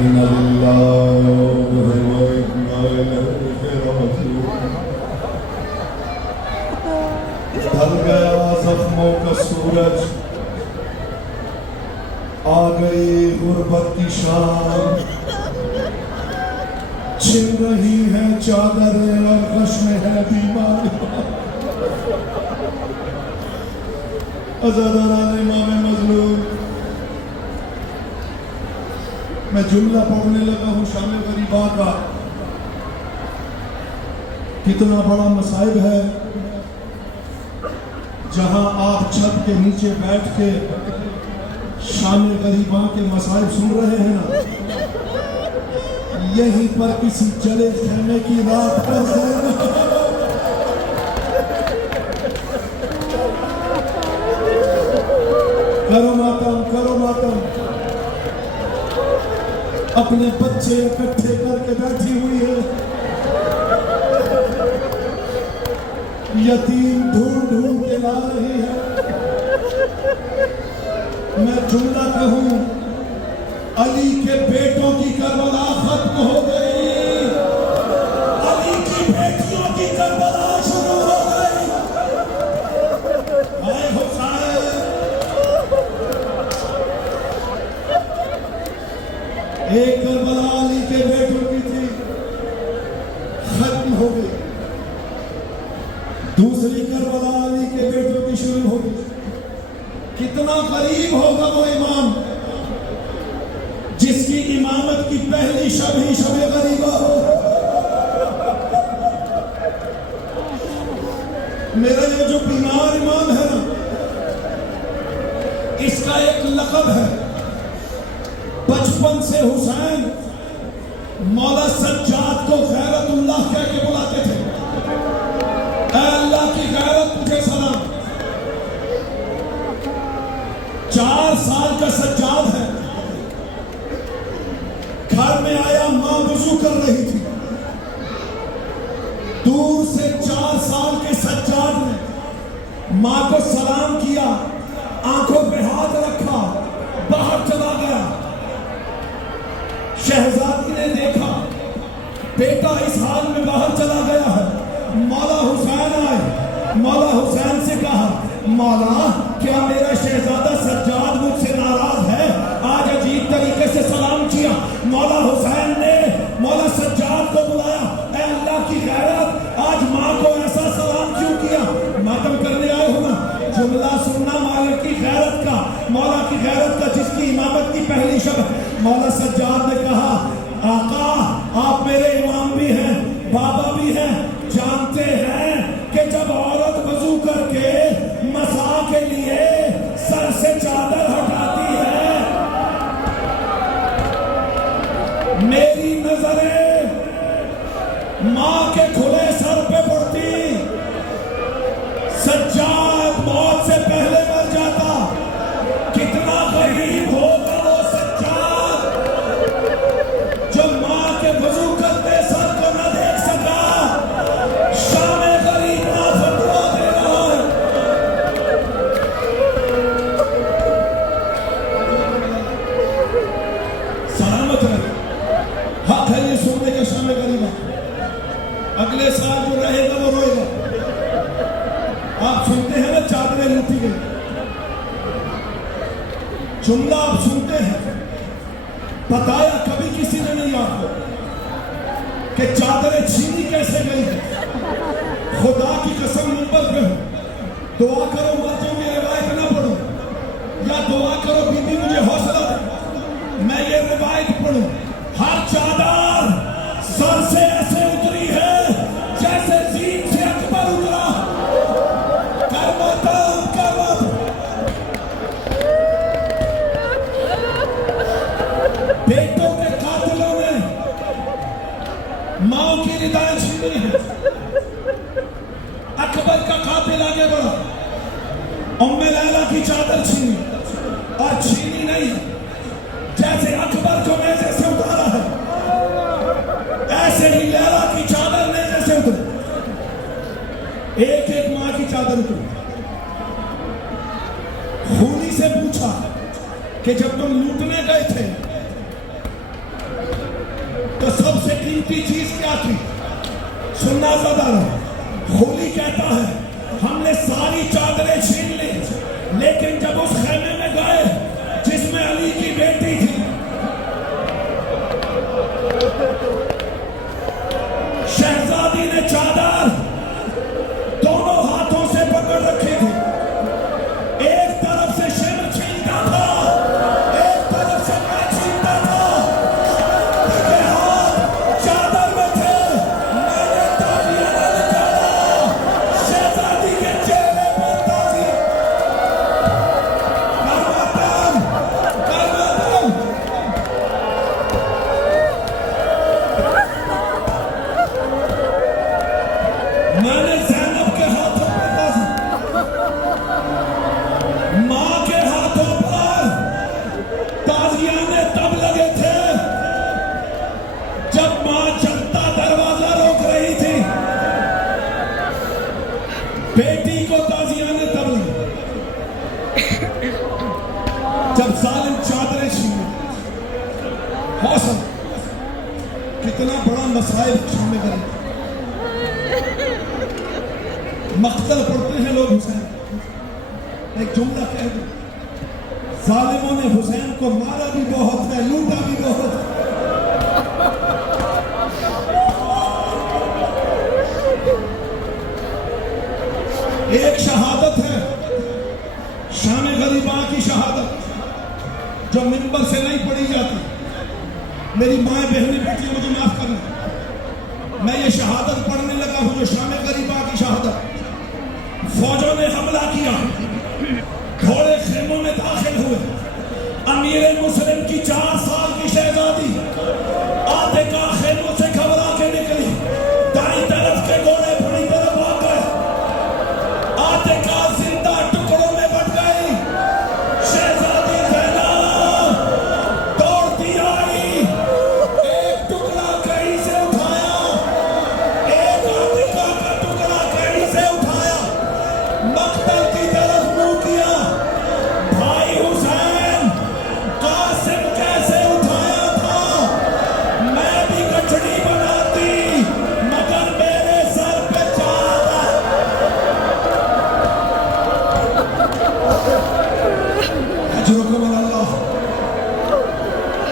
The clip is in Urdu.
إنا لله وإنا إليه راجعون. ڈھل گیا زخموں کا سورج، آ گئی غربت کی شام، چھن رہی ہے چادریں اور غش میں ہے بیماری. عزاداران امام مظلوم، میں جملہ پڑھنے لگا ہوں شام غریبہ کا. کتنا بڑا مصائب ہے جہاں آپ چھت کے نیچے بیٹھ کے شام غریبہ کے مصائب سن رہے ہیں نا، یہیں پر کسی جلے خیمے کی رات پر کرو ماتم، کرو ماتم. اپنے بچے اکٹھے کر کے بیٹھی ہوئی ہے، یتیم ڈھونڈ ڈھونڈ کے لا رہی ہے. میں جملہ کہوں، علی کے بیٹوں کی کربلا ختم ہو گئی، علی کی بیٹیوں کی کربلا شروع ہو گئی. اے حسین، ایک کربلا علی کے بیٹوں کی تھی، ختم ہو گئی. دوسری کربلا علی کے بیٹوں کی شروع ہو گئی. کتنا قریب ہوگا وہ امام جس کی امامت کی پہلی شب ہی شب غریبہ ہو. میرا یہ جو بیمار امام ہے نا، اس کا ایک لقب ہے. بچپن سے حسین مولا سجاد کو غیرت اللہ کہہ کے بلاتے تھے. اے اللہ کی غیرت تجھے سلام. 4 سال کا سجاد ہے، گھر میں آیا، ماں وضو کر رہی تھی. دور سے 4 سال کے سجاد نے ماں کو سلام کیا، آنکھوں پہ ہاتھ رکھا، باہر چلا گیا. شہزادی نے دیکھا بیٹا اس حال میں باہر چلا گیا ہے. مولا حسین آئے، مولا حسین سے کہا، مولا کیا میرا شہزادہ سجاد مجھ سے ناراض ہے؟ آج عجیب طریقے سے سلام کیا. مولا حسین نے مولا سجاد کو بلایا، اے اللہ کی غیرت، آج ماں کو ایسا سلام کیوں کیا؟ ماتم کرنے آئے ہو نا، جملہ سننا مالک کی غیرت کا، مولا کی غیرت کا، جس کی امامت کی پہلی شب. مولا سجاد نے کہا، آقا آپ میرے امام بھی ہیں، بابا بھی ہیں، جانتے ہیں کہ جب عورت وضو کر کے مسا کے لیے سر سے چادر ہٹاتی ہے، میری نظریں ماں کے کھلے سر پہ پڑتی. سجاد موت سے پہلے مر جاتا. کتنا غریب ہوگا وہ سجاد جو ماں کے وضو کرتے سر کو نہ دیکھ سکا. شام غریب نہ فتوا دے رہا ہے. سلامت ہے، حق ہے یہ سننے کا شام غریبہ. اگلے سال جو رہے گا وہ روئے گا. آپ سنتے ہیں نا چادریں لوٹی گئی، جملہ آپ سنتے ہیں. بتایا کبھی کسی نے نہیں آپ کو کہ چادریں چھینی کیسے گئی ہے. خدا کی قسم منبر پہ ہو، دعا کرو مرجو میں روایت نہ پڑھو، یا دعا کرو بی بی مجھے حوصلہ دے میں یہ روایت پڑھوں. ہر چادر سر سے ایسے اتری ہے جیسے زین سے اکبر اترا. بیٹوں کے قاتلوں نے ماں کی ردائیں چھینی ہیں. اکبر کا قاتل آگے بڑھا، ام لیلا کی چادر چھینی، اور چھینی نہیں، جیسے اکبر کو نیزے سے اتارا ہے ایسے ہی لیلا کی چادر نیزے سے اتری. ایک ایک ماں کی چادر اتری. خونی سے پوچھا کہ جب تم لوٹنے گئے تھے قیمتی چیز کیا تھی؟ سننا زیادہ رہا، خولی کہتا ہے ہم نے ساری چادریں چھین لی، لیکن جب اس خیمے میں گئے جس میں علی کی بیٹی تھی، شہزادی نے چادر دونوں ہاتھوں سے پکڑ رکھی تھی، ایک طرف سے شمر چھینتا تھا، ایک طرف سے میں چھینتا تھا، کے ہاتھ چادر میں تھے، میں نے تالیاں نہ نکالا، شہزادی کے چہرے پر تالیاں، کرماتم میں نے زینب کے ہاتھوں پر تازی، ماں کے ہاتھوں پر تازیانے تب لگے تھے جب ماں جلتا دروازہ روک رہی تھی، بیٹی کو تازیانے تب لگے جب ظالم چادریں چھینے۔ حسن کتنا بڑا مسائل شامل کریں، مقتل پڑھتے ہیں لوگ حسین، ایک جملہ کہہ دوں، ظالموں نے حسین کو مارا بھی بہت ہے، لوٹا بھی بہت ہے۔ ایک شہادت ہے شام غریباں کی شہادت جو منبر سے نہیں پڑھی جاتی، میری مائیں بہنیں بیٹی مجھے معاف کرنا، میں یہ شہادت پڑھنے لگا ہوں جو شام